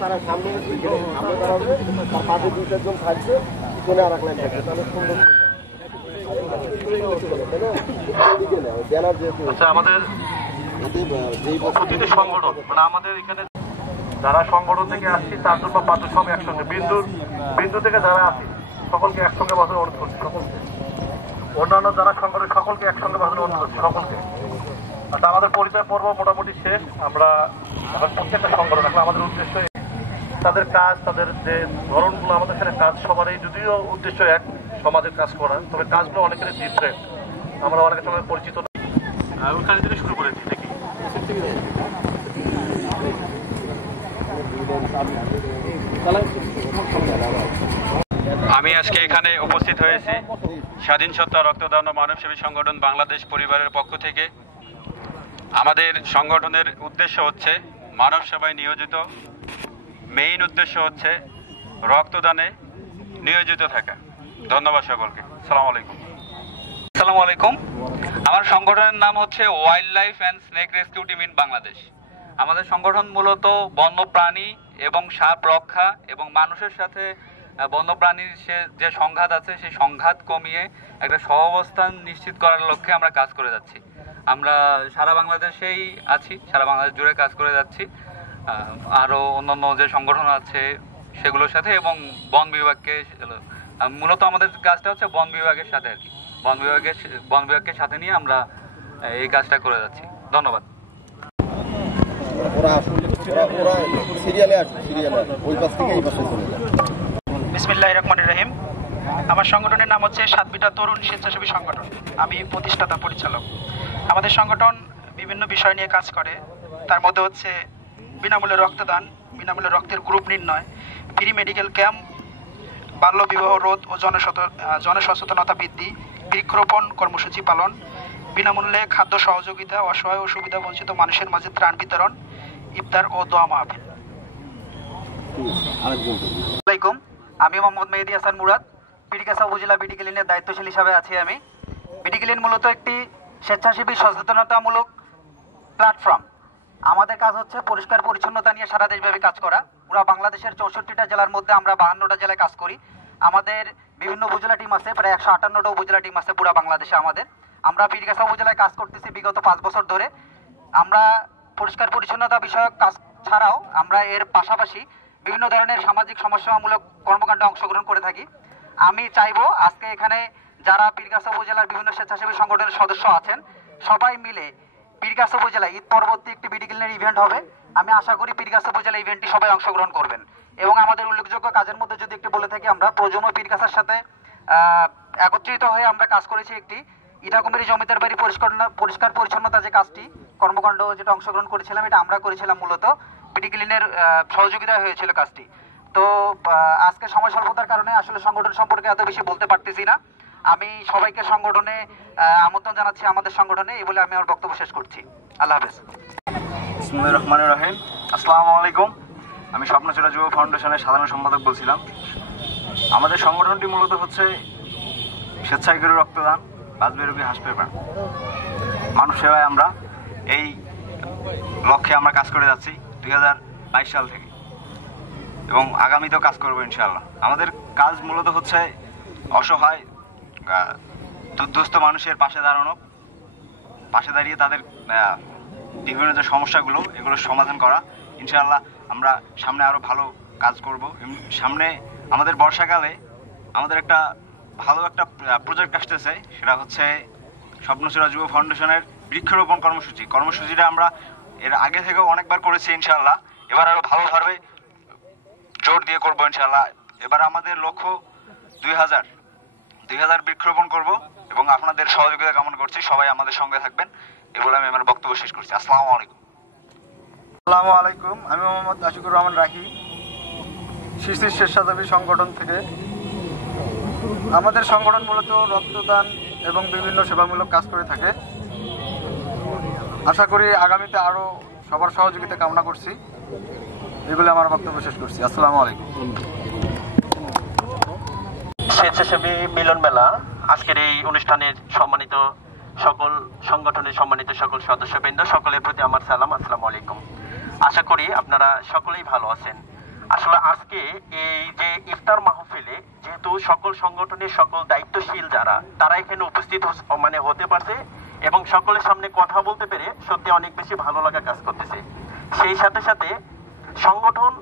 তারা সামনে দাঁড়াবে, তার পাশে 2-4 জন থাকবে, পিছনে আর এক লাইন থাকবে, তাহলে সুন্দর। আচ্ছা, আমাদের প্রতিটি সংগঠন মানে আমাদের এখানে যারা সংগঠন থেকে আসছি 4 জন বা 5 জন সব একসঙ্গে বিন্দু থেকে যারা আসি সকলকে একসঙ্গে বসার অনুরোধ করছি, সকলকে অন্যান্য যারা সংগঠন সকলকে একসঙ্গে বসার অনুরোধ করছি সকলকে। আচ্ছা, আমাদের পরিচয় পর্ব মোটামুটি শেষ। আমরা এখন প্রত্যেকটা সংগঠন এখন আমাদের উদ্দেশ্য তাদের কাজ, তাদের যে ধরনগুলো আমাদের এখানে কাজ সবারই যদিও উদ্দেশ্য এক, সমাজের কাজ করা, তবে কাজগুলো অনেকের ডিফারেন্ট। আমরা অনেকের সঙ্গে পরিচিত ওখানে থেকে শুরু করেছি দেখি। আমি আজকে এখানে উপস্থিত হয়েছি স্বাধীন সত্তা রক্তদান ও মানবসেবী সংগঠন বাংলাদেশ পরিবারের পক্ষ থেকে। আমাদের সংগঠনের উদ্দেশ্য হচ্ছে মানব সেবায় নিয়োজিত, মেইন উদ্দেশ্য হচ্ছে রক্তদানে নিয়োজিত থাকা। ধন্যবাদ সকলকে। আসসালামু আলাইকুম। আসসালামু আলাইকুম। আমার সংগঠনের নাম হচ্ছে wild life and snake rescue team in Bangladesh. আমাদের সংগঠন মূলত বন্যপ্রাণী এবং সাপ রক্ষা এবং মানুষের সাথে বন্যপ্রাণীর যে সংঘাত আছে সেই সংঘাত কমিয়ে একটা সহাবস্থান নিশ্চিত করার লক্ষ্যে আমরা কাজ করে যাচ্ছি। আমরা সারা বাংলাদেশেই আছি, সারা বাংলাদেশ জুড়ে কাজ করে যাচ্ছি। আরও অন্যান্য যে সংগঠন আছে সেগুলোর সাথে এবং বন বিভাগকে, মূলত আমাদের কাজটা হচ্ছে বন বিভাগের সাথে আর কি, বন বিভাগকে সাথে নিয়ে আমরা এই কাজটা করে যাচ্ছি। ধন্যবাদ। বিসমিল্লাহির রহমানির রহিম। আমার সংগঠনের নাম হচ্ছে সাতবিটা তরুণ স্বেচ্ছাসেবী সংগঠন। আমি প্রতিষ্ঠাতা পরিচালক। আমাদের সংগঠন বিভিন্ন বিষয় নিয়ে কাজ করে, তার মধ্যে হচ্ছে বিনামূল্যে রক্তদান, বিনামূল্যে রক্তের গ্রুপ নির্ণয়, ফ্রি মেডিকেল ক্যাম্প, বাল্য বিবাহ রোধ ও জনসচেতনতা বৃদ্ধি, বৃক্ষরোপণ কর্মসূচি পালন, বিনামূল্যে খাদ্য সহযোগিতা, অসহায় ও সুবিধা বঞ্চিত মানুষের মাঝে ত্রাণ বিতরণ, ইফতার ও দোয়া মাহফিল। আসসালামু আলাইকুম। আমি মোহাম্মদ মেহেদী হাসান মুরাদ, পীরগাছা উপজেলা বিডি ক্লিনের দায়িত্বশীল হিসাবে আছি আমি। বিডি ক্লিন মূলত একটি স্বেচ্ছাসেবী সচেতনতামূলক প্ল্যাটফর্ম। আমাদের কাজ হচ্ছে পরিষ্কার পরিচ্ছন্নতা নিয়ে সারা দেশব্যাপী কাজ করা। পুরো বাংলাদেশের 64টা জেলার মধ্যে আমরা 52টা জেলায় কাজ করি। আমাদের বিভিন্ন উপজেলা টিম আছে, প্রায় 158টা উপজেলা টিম আছে পুরো বাংলাদেশে আমাদের। আমরা পীরগাছা উপজেলায় কাজ করতেছি বিগত 5 বছর ধরে। আমরা পরিষ্কার পরিচ্ছন্নতা বিষয়ক কাজ ছাড়াও আমরা এর পাশাপাশি বিভিন্ন ধরনের সামাজিক সমাজসেবামূলক কর্মকাণ্ডে অংশগ্রহণ করে থাকি। আমি চাইবো আজকে এখানে যারা পীরগাছা উপজেলার বিভিন্ন স্বেচ্ছাসেবী সংগঠনের সদস্য আছেন সবাই মিলে পীরগাছা উপজেলায় ঈদ পরবর্তী একটি বিডি ক্লিনের ইভেন্ট হবে। আমি আশা করি পীরগাছা উপজেলা ইভেন্টটি সবাই অংশগ্রহণ করবেন। এবং আমাদের উল্লেখযোগ্য কাজের মধ্যে যদি একটু বলে থাকি, আমরা প্রজন্ম পীরগাছার সাথে একত্রিত হয়ে আমরা কাজ করেছি একটি ইটাকুমেরি জমিদার বাড়ি পরিষ্কার পরিচ্ছন্নতা যে কাজটি কর্মকাণ্ড যেটা অংশগ্রহণ করেছিলাম, এটা আমরা করেছিলাম মূলত বিডি ক্লিনের সহযোগিতায় হয়েছিল কাজটি। তো আজকে সময় স্বল্পতার কারণে আসলে সংগঠন সম্পর্কে এত বেশি বলতে পারতেছি না। আমি সবাইকে সংগঠনে আমন্ত্রণ জানাচ্ছি আমাদের সংগঠনে, এই বলে আমি আমার বক্তব্য শেষ করছি। আল্লাহ হাফেজ। বিসমিল্লাহির রহমানির রহিম। আসসালামু আলাইকুম। আমি স্বপ্নচূড়া যুব ফাউন্ডেশনের সাধারণ সম্পাদক বলছিলাম। আমাদের সংগঠনটি মূলত হচ্ছে স্বেচ্ছাসেবী রক্তদান, বাজপেয়ী রোগী হাসপাতাল প্রাণ, মানব সেবায় আমরা এই লক্ষ্যে আমরা কাজ করে যাচ্ছি 2022 সাল থেকে এবং আগামীতেও কাজ করবো ইনশাআল্লাহ। আমাদের কাজ মূলত হচ্ছে অসহায় দুর্ধস্থ মানুষের পাশে দাঁড়িয়ে তাদের বিভিন্ন যে সমস্যাগুলো এগুলোর সমাধান করা। ইনশাআল্লাহ আমরা সামনে আরও ভালো কাজ করব। সামনে আমাদের বর্ষাকালে আমাদের একটা ভালো একটা প্রজেক্ট আসতেছে, সেটা হচ্ছে স্বপ্নচূড়া যুব ফাউন্ডেশনের বৃক্ষরোপণ কর্মসূচিটা আমরা এর আগে থেকেও অনেকবার করেছি। ইনশাআল্লাহ এবার আরও ভালোভাবে জোর দিয়ে করবো ইনশাআল্লাহ। এবার আমাদের লক্ষ্য 2000 বৃক্ষরোপণ করব এবং আপনাদের সহযোগিতা কামনা করছি। সবাই আমাদের সঙ্গে থাকবেন, এ বলে আমি আমার বক্তব্য শেষ করছি। আসসালামু আলাইকুম। আসসালামু আলাইকুম। আমি মোহাম্মদ আশিকুর রহমান রাহি, শিশির স্বেচ্ছাসেবী সংগঠন থেকে। আমাদের সংগঠন মূলত রক্তদান এবং বিভিন্ন সেবামূলক কাজ করে থাকে। আশা করি আগামীতে আরও সবার সহযোগিতা কামনা করছি। এগুলো আমার বক্তব্য শেষ করছি। আসসালামু আলাইকুম। স্বেচ্ছাসেবী মিলন মেলা আজকের এই অনুষ্ঠানের সম্মানিত সকল সংগঠনের সম্মানিত সকল সদস্যবৃন্দ, সকলের প্রতি আমার সালাম, আসসালামু আলাইকুম। আশা করি আপনারা সকলেই ভালো আছেন। আসলে আজকে এই যে ইফতার মাহফিলে যেহেতু সকল সংগঠনের সকল দায়িত্বশীল তারা এখানে উপস্থিত হতে পারছে এবং সকলের সামনে কথা বলতে পেরে সত্যি অনেক বেশি ভালো লাগা কাজ করতেছে। সেই সাথে সাথে সংগঠন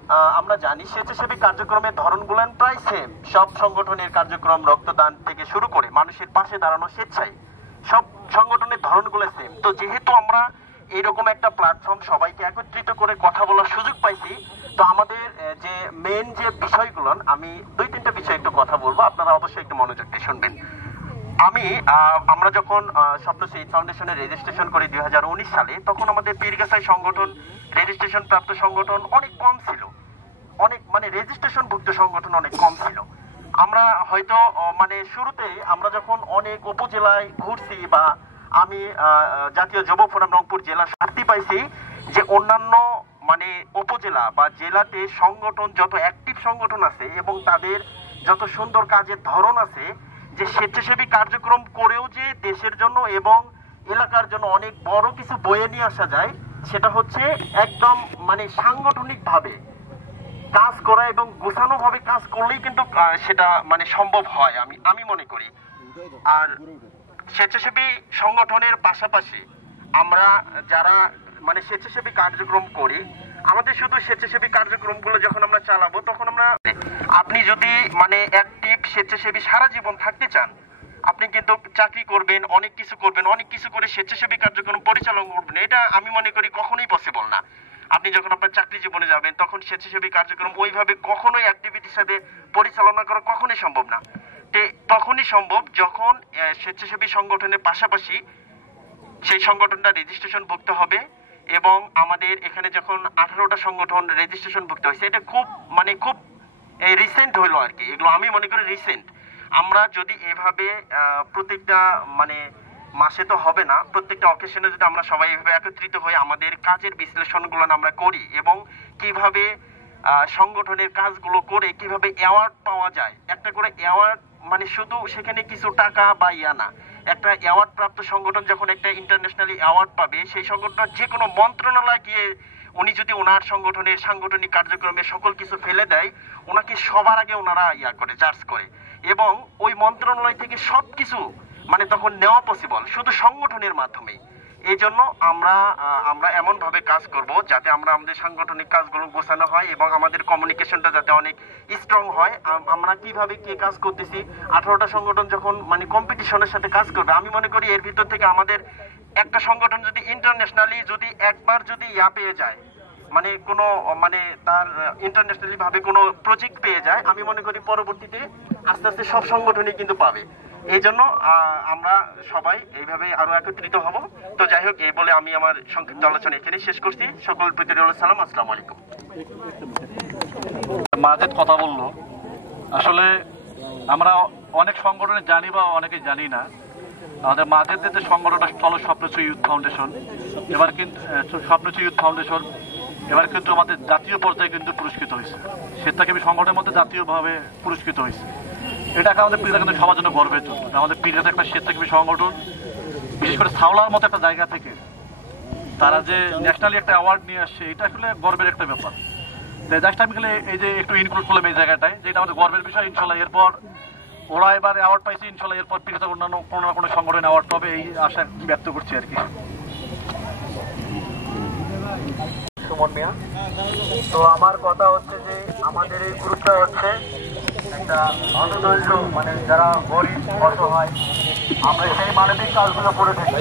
আমরা জানি স্বেচ্ছাসেবী কার্যক্রমের ধরনগুলো প্রায় সেম। সব সংগঠনের কার্যক্রম রক্তদান থেকে শুরু করে মানুষের পাশে দাঁড়ানো স্বেচ্ছায় সব সংগঠনের ধরনগুলো সেম। তো যেহেতু আমরা এইরকম একটা প্ল্যাটফর্ম সবাইকে একত্রিত করে কথা বলার সুযোগ পাইছি, তো আমাদের যে মেন যে বিষয়গুলো আমি 2-3টা বিষয় একটু কথা বলবো, আপনারা অবশ্যই একটু মনোযোগ দিয়ে শুনবেন। আমরা যখন স্বপ্ন শহীদ ফাউন্ডেশনের রেজিস্ট্রেশন করি 2019 সালে, তখন আমাদের পীরগাছায় সংগঠন রেজিস্ট্রেশন প্রাপ্ত সংগঠন অনেক কম ছিল, অনেক রেজিস্ট্রেশন ভুক্ত সংগঠন অনেক কম ছিল। আমরা হয়তো শুরুতে আমরা যখন অনেক উপজেলায় ঘুরছি বা আমি জাতীয় যুব ফোরাম রংপুর জেলা স্বার্থী পাইছি যে অন্যান্য উপজেলা বা জেলাতে সংগঠন যত অ্যাক্টিভ সংগঠন আছে এবং তাদের যত সুন্দর কাজের ধরন আছে, যে স্বেচ্ছাসেবী কার্যক্রম করেও যে দেশের জন্য এবং এলাকার জন্য অনেক বড় কিছু বয়ে নিয়ে আসা যায়, সেটা হচ্ছে একদম সাংগঠনিক ভাবে কাজ করা এবং গোছানো ভাবে কাজ করলেই কিন্তু সেটা সম্ভব হয় আমি মনে করি। আর স্বেচ্ছাসেবী সংগঠনের পাশাপাশি আমরা যারা স্বেচ্ছাসেবী কার্যক্রম করি, আমাদের শুধু স্বেচ্ছাসেবী কার্যক্রমগুলো যখন আমরা চালাবো তখন আপনি যদি অ্যাক্টিভ স্বেচ্ছাসেবী সারা জীবন থাকতে চান, আপনি কিন্তু চাকরি করবেন, অনেক কিছু করবেন, অনেক কিছু করে স্বেচ্ছাসেবী কার্যক্রম পরিচালনা করবেন, এটা আমি মনে করি কখনোই পসিবল না। আপনি যখন আপনার চাকরি জীবনে যাবেন তখন স্বেচ্ছাসেবী কার্যক্রম ওইভাবে কখনোই অ্যাক্টিভিটির সাথে পরিচালনা করা কখনোই সম্ভব না। তখনই সম্ভব যখন স্বেচ্ছাসেবী সংগঠনের পাশাপাশি সেই সংগঠনটা রেজিস্ট্রেশনভুক্ত হবে। এবং আমাদের এখানে যখন 18টা সংগঠন রেজিস্ট্রেশনভুক্ত হয়েছে, এটা খুব রিসেন্ট হইলো আর কি, এগুলো আমি মনে করি রিসেন্ট। আমরা যদি এভাবে প্রত্যেকটা মাসে তো হবে না, প্রত্যেকটা অকেশনে যদি আমরা সবাই এভাবে একত্রিত হয়ে আমাদের কাজের বিশ্লেষণগুলো আমরা করি এবং কিভাবে সংগঠনের কাজগুলো করে কিভাবে অ্যাওয়ার্ড পাওয়া যায়, একটা করে অ্যাওয়ার্ড শুধু সেখানে কিছু টাকা বা না, একটা অ্যাওয়ার্ড প্রাপ্ত সংগঠন যখন একটা ইন্টারন্যাশনালি অ্যাওয়ার্ড পাবে, সেই সংগঠন যে কোনো মন্ত্রণালয় গিয়ে উনি যদি ওনার সংগঠনের সাংগঠনিক কার্যক্রমে সকল কিছু ফেলে দেয়, ওনাকে সবার আগে ওনারা জাজ করে এবং ওই মন্ত্রণালয় থেকে সবকিছু তখন নেওয়া পসিবল শুধু সংগঠনের মাধ্যমেই। এই জন্য আমরা এমন ভাবে কাজ করব যাতে আমাদের সাংগঠনিক কাজগুলো গোছানো হয় এবং আমাদের কমিউনিকেশনটা যাতে অনেক স্ট্রং হয়। আমরা কিভাবে কে কাজ করতেছি, 18টা সংগঠন যখন কম্পিটিশনের সাথে কাজ করবে, আমি মনে করি এর ভিতর থেকে আমাদের একটা সংগঠন যদি ইন্টারন্যাশনালি যদি একবার যদি পেয়ে যায়, কোনো তার ইন্টারন্যাশনালি ভাবে কোনো প্রজেক্ট পেয়ে যায়, আমি মনে করি পরবর্তীতে আস্তে আস্তে সব সংগঠনই কিন্তু পাবে। এই জন্য আমরা সবাই এইভাবে আরো একত্রিত হব। তো যাই হোক, এই বলে আমি আমার সংক্ষিপ্ত আলোচনা এখানে শেষ করছি। সকল প্রতি সালাম, আসসালামু আলাইকুম। মাঝে কথা বললো, আসলে আমরা অনেক সংগঠনে জানি বা অনেকে জানি না, আমাদের মাঝের যে সংগঠনটা চলো স্বপ্নচুরি ইউথ ফাউন্ডেশন, এবার কিন্তু স্বপ্নচুরি ইউথ ফাউন্ডেশন এবার কিন্তু আমাদের জাতীয় পর্যায়ে কিন্তু পুরস্কৃত হয়েছে। স্বেচ্ছাসেবী সংগঠনের মধ্যে জাতীয়ভাবে পুরস্কৃত হয়েছে। এটাকে আমাদের পীরগাছা কিন্তু সবার জন্য গর্বের জন্য। আমাদের পীরগাছা একটা স্বেচ্ছাসেবী সংগঠন, বিশেষ করে সাওলার মতো একটা জায়গা থেকে তারা যে ন্যাশনালি একটা অ্যাওয়ার্ড নিয়ে আসছে, এটা আসলে গর্বের একটা ব্যাপার। জাস্ট আমি গেলে এই যে একটু ইনক্লুড করলাম এই জায়গাটায়, যে এটা আমাদের গর্বের বিষয়। ইনশাল্লাহ এরপর ওরা এবার অ্যাওয়ার্ড পাইছে, ইনশাল্লাহ এরপর পীরগাছা অন্যান্য কোনো না কোনো সংগঠন অ্যাওয়ার্ড পাবে, এই আশা ব্যক্ত করছি আর কি। সুমন মিয়া। তো আমার কথা হচ্ছে যে আমাদের এই গ্রুপটা হচ্ছে একটা অন্তদরিদ্র, যারা গরিব অসহায়, আমরা সেই মানবিক কাজগুলো করে থাকি।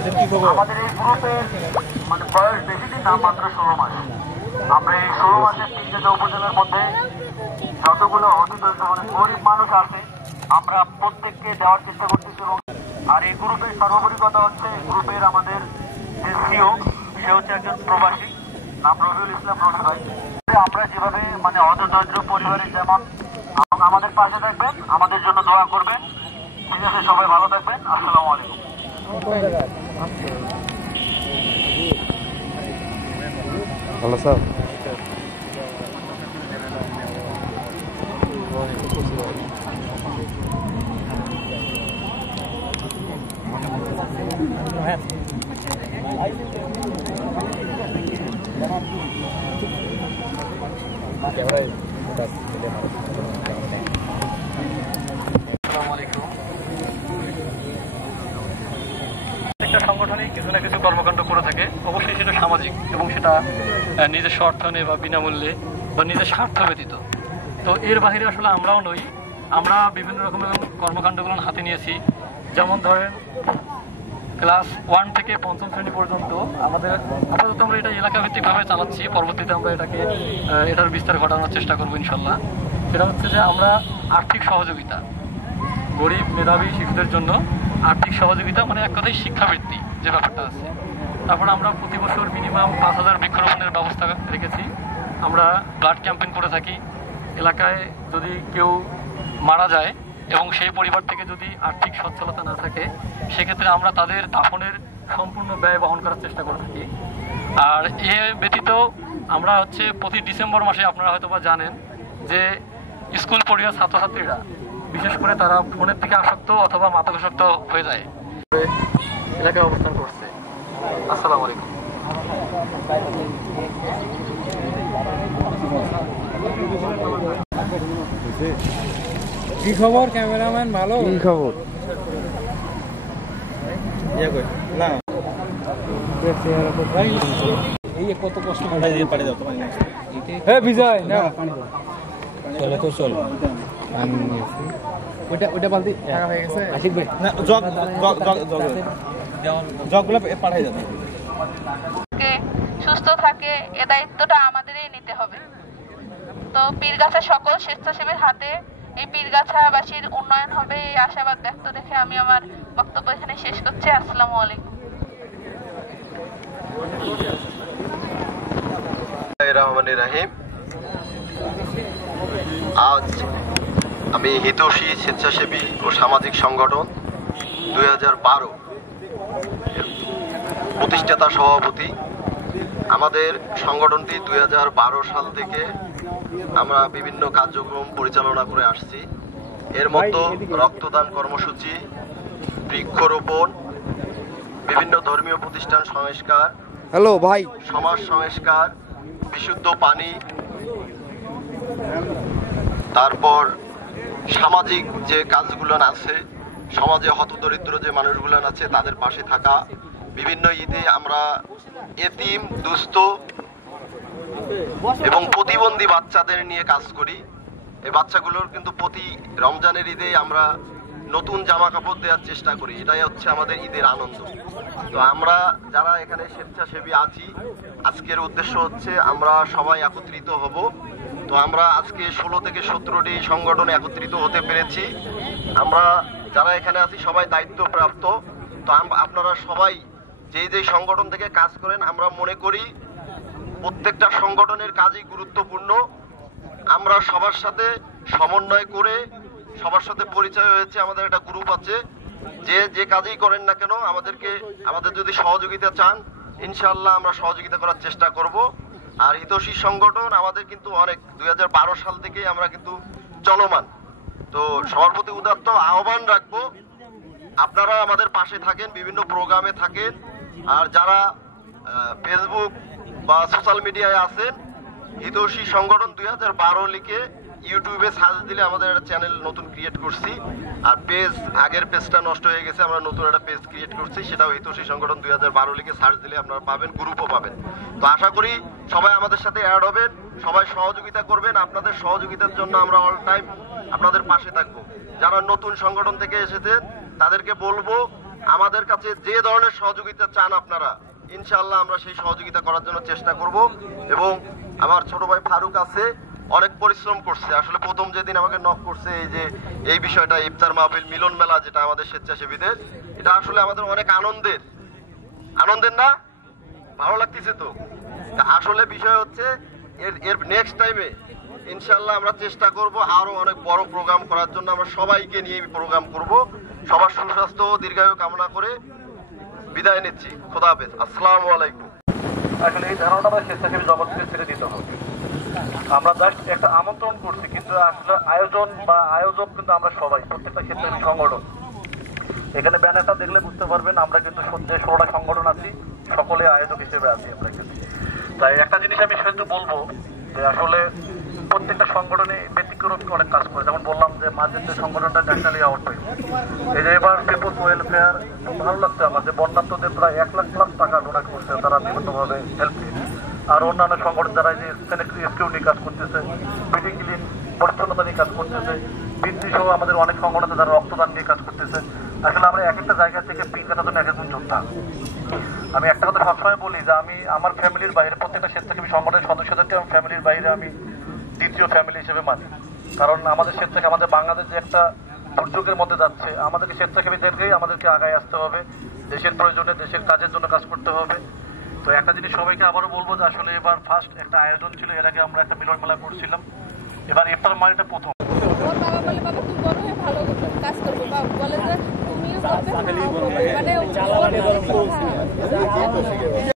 আমাদের এই গ্রুপের বয়স বেশি দিন না, মাত্র 16 মাস। আমরা এই 16 মাসের পীরগাছা উপজেলার মধ্যে যতগুলো অন্তদরিদ্র গরিব মানুষ আছে, আমরা প্রত্যেককে দেওয়ার চেষ্টা করতেছি। আর এই গ্রুপের সর্বোপরি কথা হচ্ছে, গ্রুপের আমাদের যে সিও, সে হচ্ছে একজন প্রবাসী, নাম রবিউল ইসলাম রবি ভাই। আমরা যেভাবে অন্তদরিদ্র পরিবারের যেমন আমাদের পাশে থাকবেন, আমাদের জন্য দোয়া করবেন। ঠিক আছে, সবাই ভালো থাকবেন। আসসালামু আলাইকুম। ভালো স্যার। হ্যাঁ প্রত্যেকটা সংগঠনই কিছু না কিছু কর্মকাণ্ড করে থাকে, অবশ্যই সেটা সামাজিক এবং সেটা নিজস্ব অর্থনে বা বিনামূল্যে বা নিজের স্বার্থ ব্যতীত। তো এর বাইরে আসলে আমরাও নই, আমরা বিভিন্ন রকমের কর্মকাণ্ডগুলো হাতে নিয়েছি। যেমন ধরেন ক্লাস 1 থেকে 5ম শ্রেণী পর্যন্ত আমাদের আপাতত আমরা এটা এলাকাভিত্তিকভাবে চালাচ্ছি, পরবর্তীতে আমরা এটার বিস্তার ঘটানোর চেষ্টা করবো ইনশাল্লাহ। সেটা হচ্ছে যে আমরা আর্থিক সহযোগিতা, গরিব মেধাবী শিশুদের জন্য আর্থিক সহযোগিতা, মানে এক কথায় শিক্ষাবৃত্তি যে ব্যাপারটা আছে। তারপর আমরা প্রতি বছর মিনিমাম 5000 বৃক্ষরোপণের ব্যবস্থা রেখেছি। আমরা ব্লাড ক্যাম্পেইন করে থাকি। এলাকায় যদি কেউ মারা যায় এবং সেই পরিবার থেকে যদি আর্থিক সচ্ছলতা না থাকে, সেক্ষেত্রে আমরা তাদের দাফনের সম্পূর্ণ ব্যয় বহন করার চেষ্টা করে থাকি। আর এ ব্যতীত আমরা প্রতি ডিসেম্বর মাসে, আপনারা হয়তো বা জানেন যে স্কুল পড়ুয়া ছাত্রছাত্রীরা বিশেষ করে তারা ফোনের দিকে আসক্ত অথবা মাদকাসক্ত হয়ে যায়, এলাকায় অবস্থান করছে। আসসালামু আলাইকুম। কি খবর ক্যামেরাম্যান? ভালো। কি খবর? না এই কত কষ্ট পাড়ে দাও তোমার। হ্যাঁ বিজয়, না চলো তো চলো। আমি ওটা বালতি হয়ে গেছে। আশিক ভাই না, জগগুলো পাঠাই যাবে। সুস্থ থাকে এ দায়িত্বটা আমাদেরই নিতে হবে। তো পীরগাছা সকল স্বেচ্ছাসেবীর হাতে এই পীরগাছাবাসীর উন্নয়ন হবে, এই আশাবাদ ব্যক্ত রেখে আমি আমার বক্তব্য এখানে শেষ করছি। আসসালামু আলাইকুম। রহমানির রহিম। আজ আমি হিতৈষী স্বেচ্ছাসেবী ও সামাজিক সংগঠন 2012 প্রতিষ্ঠাতা সভাপতি। আমাদের সংগঠনটি 2012 সাল থেকে আমরা বিভিন্ন কার্যক্রম পরিচালনা করে আসছি। এর মধ্যে রক্তদান কর্মসূচি, বৃক্ষরোপণ, বিভিন্ন ধর্মীয় প্রতিষ্ঠান সংস্কার, সমাজ সংস্কার, বিশুদ্ধ পানি, তারপর সামাজিক যে কাজগুলো আছে, সমাজে হতদরিদ্র যে মানুষগুলো আছে তাদের পাশে থাকা। বিভিন্ন ঈদে আমরা এতিম, দুস্থ এবং প্রতিবন্ধী বাচ্চাদের নিয়ে কাজ করি। এই বাচ্চাগুলোর কিন্তু প্রতি রমজানের ঈদে আমরা নতুন জামা কাপড় দেওয়ার চেষ্টা করি। এটাই হচ্ছে আমাদের ঈদের আনন্দ। তো আমরা যারা এখানে স্বেচ্ছাসেবী আছি, আজকের উদ্দেশ্য হচ্ছে আমরা সবাই একত্রিত হব। তো আমরা আজকে 16 থেকে 17টি সংগঠন একত্রিত হতে পেরেছি। আমরা যারা এখানে আছি সবাই দায়িত্বপ্রাপ্ত। তো আপনারা সবাই যে সংগঠন থেকে কাজ করেন, আমরা মনে করি প্রত্যেকটা সংগঠনের কাজই গুরুত্বপূর্ণ। আমরা সবার সাথে সমন্বয় করে সবার সাথে পরিচয় হয়েছে। আমাদের একটা গ্রুপ আছে, যে কাজই করেন না কেন আমাদের যদি সহযোগিতা চান, ইনশাআল্লাহ আমরা সহযোগিতা করার চেষ্টা করব। আর হিতৈষী সংগঠন আমাদের কিন্তু অনেক 2012 সাল থেকেই আমরা কিন্তু চলমান। তো সবার প্রতি উদাত্ত আহ্বান রাখবো, আপনারা আমাদের পাশে থাকেন, বিভিন্ন প্রোগ্রামে থাকেন। আর যারা ফেসবুক বা সোশ্যাল মিডিয়ায় আছেন, হিতৈষী সংগঠন 2012 লিখে ইউটিউবে সার্চ দিলে আমাদের একটা চ্যানেল নতুন ক্রিয়েট করছি। আর আগের পেজটা নষ্ট হয়ে গেছে, আমরা নতুন একটা পেজ ক্রিয়েট করছি, সেটাও হিতৈষী সংগঠন 2012 লিখে সার্চ দিলে আপনারা পাবেন, গ্রুপও পাবেন। তো আশা করি সবাই আমাদের সাথে অ্যাড হবেন, সবাই সহযোগিতা করবেন। আপনাদের সহযোগিতার জন্য আমরা অল টাইম আপনাদের পাশে থাকবো। যারা নতুন সংগঠন থেকে এসেছেন তাদেরকে বলবো, আমাদের কাছে যে ধরনের সহযোগিতা চান আপনারা, ইনশাআল্লাহ আমরা সেই সহযোগিতা করার জন্য চেষ্টা করব। এবং আমার ছোট ভাই ফারুক আছে, অনেক পরিশ্রম করছে। আসলে প্রথম যেদিন আমাকে নক করছে এই বিষয়টা, ইফতার মাহফিল মিলন মেলা যেটা আমাদের স্বেচ্ছাসেবীদের, এটা আসলে আমাদের অনেক আনন্দের না? ভালো লাগতেছে তো? আসলে বিষয় হচ্ছে এর নেক্সট টাইমে ইনশাআল্লাহ আমরা চেষ্টা করব আরো অনেক বড় প্রোগ্রাম করার জন্য। আমরা সবাইকে নিয়ে প্রোগ্রাম করব। সবার সুস্বাস্থ্য ও দীর্ঘায়ু কামনা করে বিদায় নিচ্ছি। খোদা হাফেজ। আসসালামু আলাইকুম। আসলে এই ধারণাটা আমাদের স্বেচ্ছাসেবী জগৎ থেকে ছেড়ে দিতে হবে। আমরা জাস্ট একটা আমন্ত্রণ করছি, কিন্তু আসলে আয়োজক কিন্তু আমরা সবাই, প্রত্যেকটা স্বেচ্ছাসেবী সংগঠন। এখানে ব্যানারটা দেখলে বুঝতে পারবেন আমরা কিন্তু যে 16টা সংগঠন আছি সকলে আয়োজক হিসেবে আছি আমরা এখানে। তাই একটা জিনিস আমি সেহেতু বলবো যে আসলে প্রত্যেকটা সংগঠনে ব্যতিক্রম অনেক কাজ করে। যেমন বললাম যে মাঝের যে সংগঠনটা ন্যাশনালি অ্যাওয়ার্ড পাই, এই যে এবার পিপলস ওয়েলফেয়ার, খুব ভালো লাগছে আমার যে বন্যার্থদের প্রায় 1 লাখ প্লাস টাকা ডোনেট করছে তারা বিভিন্নভাবে হেল্প। আর অন্যান্য সংগঠন যারা যে রেস্কিউ নিয়ে কাজ করতেছে, বিডি ক্লিন পরিচ্ছন্নতা নিয়ে কাজ করতেছে, বৃদ্ধি সহ আমাদের অনেক সংগঠন যারা রক্তদান নিয়ে কাজ করতেছে। আসলে আমরা এক একটা জায়গা থেকে পিকাটার জন্য এক একজন যোদ্ধা। আমি একটা কথা সবসময় বলি যে আমি আমার ফ্যামিলির বাইরে প্রত্যেকটা স্বেচ্ছাসেবী সংগঠনের সদস্যদেরকে আমার ফ্যামিলির বাইরে আমি দ্বিতীয় ফ্যামিলি হিসেবে মানি। কারণ আমাদের স্বেচ্ছাকে আমাদের বাংলাদেশ যে একটা দুর্যোগের মধ্যে যাচ্ছে, আমাদেরকে স্বেচ্ছাসেবীদেরকেই আমাদেরকে আগায় আসতে হবে, দেশের প্রয়োজনে দেশের কাজের জন্য কাজ করতে হবে। তো একটা জিনিস সবাইকে আবারও বলবো যে আসলে এবার ফার্স্ট একটা আয়োজন ছিল, এর আগে আমরা একটা মিলন মেলা করছিলাম, এবার ইফতার মানিটা প্রথম। ওর বাবা বলে বাবা তুমি বড় হয়ে ভালো কাজ করবে, বাবা বলে যে তুমিও করবে, মানে